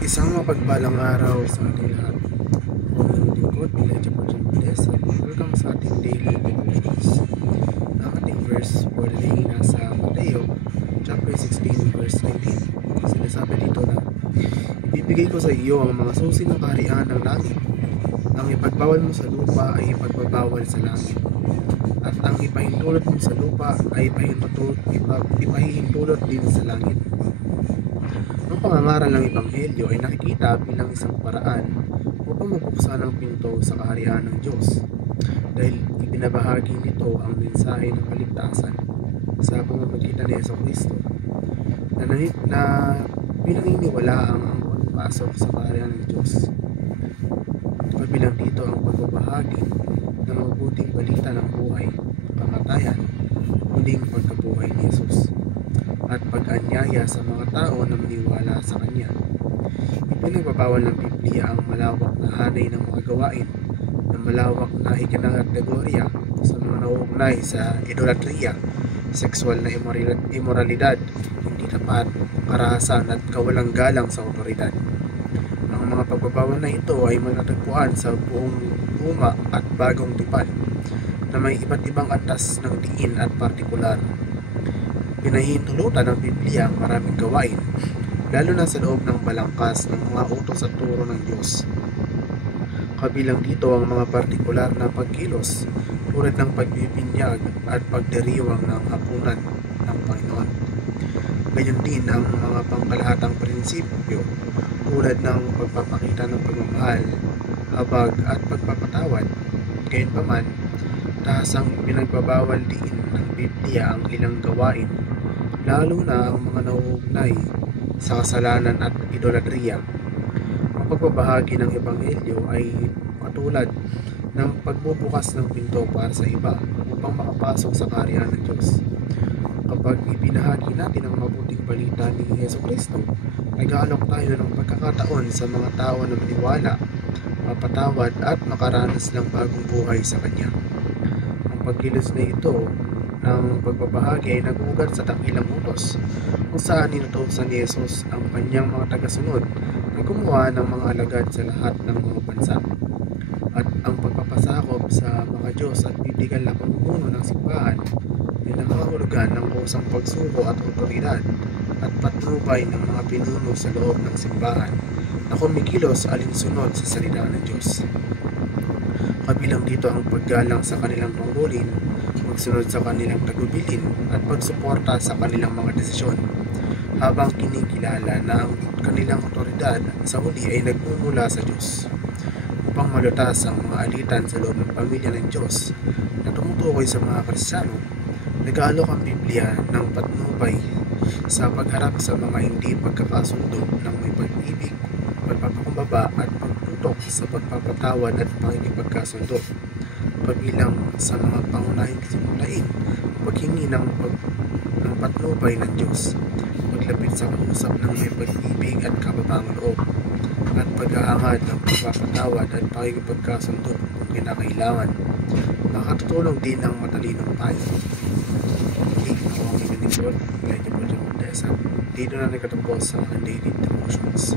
Isang mapagpalang araw sa ating lahat. Ako ang inyong lingkod, Elijah Portugues, at welcome sa ating daily devotions. Ang ating verse for the day nasa Mateo, chapter 16, verse 19. Sinasabi dito na, ibibigay ko sa iyo ang mga susi ng kaharian ng langit. Ang ipagbawal mo sa lupa ay ipagbabawal sa langit. At ang ipahintulot mo sa lupa ay ipahihintulot din sa langit. Ang pangangaral ng Ebanghelyo ay nakikita bilang isang paraan upang mabuksan ang pinto sa kaharian ng Diyos dahil ibinabahagi nito ang mensahe ng kaligtasan sa pamamagitan ni Jesucristo na pinaniniwalaang ang pagpasok sa kaharian ng Diyos. Kabilang dito ang pagbabahagi ng mabuting balita ng buhay, kamatayan, muling pagkabuhay ni Jesus, at pag-anyaya sa mga tao na maniwala sa Kanya. Ipinagbabawal ng Biblia ang malawak na hanay ng mga gawain na malawak na ikinakategorya sa mga nauugnay sa idolatria, sexual na imoralidad, hindi tapat, karahasan at kawalang galang sa otoridad. Ang mga pagbabawal na ito ay matatagpuan sa buong luma at bagong tipan na may iba't ibang antas ng diin at partikular. Pinahihintulutan ng Biblia ang maraming gawain, lalo na sa loob ng balangkas ng mga utos at turo ng Diyos. Kabilang dito ang mga partikular na pagkilos tulad ng pagbibinyag at pagdiriwang ng hapunan ng Panginoon. Gayon din ang mga pangkalahatang prinsipyo tulad ng pagpapakita ng pagmamahal, habag at pagpapatawad. Gayunpaman, tahasang pinagbabawal din ng Biblia ang ilang gawain, lalo na ang mga nauugnay sa kasalanan at idolatria. Ang pagbabahagi ng Ebanghelyo ay katulad ng pagbubukas ng pinto para sa iba upang makapasok sa kaharian ng Diyos. Kapag ibinahagi natin ang mabuting balita ni Jesucristo, nag-aalok tayo ng pagkakataon sa mga tao na maniwala, mapatawad at makaranas ng bagong buhay sa Kanya. Ang pagkilos na ito ng pagbabahagi ay nagugat sa dakilang utos kung saan inutusan ni Jesus ang kanyang mga tagasunod na gumawa ng mga alagad sa lahat ng mga bansa. At ang pagpapasakop sa mga Diyos at bibigyan na pamumuno ng simbahan ay nangangahulugan ng kusang pagsuko at otoridad at patnubay ng mga pinuno sa loob ng simbahan na kumikilos alinsunod sa salita ng Diyos. Kabilang dito ang paggalang sa kanilang tungkulin, pagsunod sa kanilang tagubilin at pagsuporta sa kanilang mga desisyon, habang kinikilala na ang kanilang otoridad sa huli ay nagmumula sa Diyos. Upang malutas ang mga alitan sa loob ng pamilya ng Diyos na tumutukoy sa mga Kristiyano, nag-aalok ang Biblia ng patnubay sa pagharap sa mga hindi pagkakasundo ng may pag-ibig, pagpapakumbaba at pagtutok sa pagpapatawad at pakikipagkasundo. Kabilang sa mga pangunahing simulain, paghingi ng patnubay ng Diyos, paglapit sa kausap ng may pag-ibig at kababangang loob, at paghahangad ng pagpapatawad at pakikipagkasundo kung kinakailangan. Nakatutulong din ang matalinong payo. Muli, ako ang inyong lingkod, Elijah Portugues, at dito na nagtatapos sa mga daily devotions.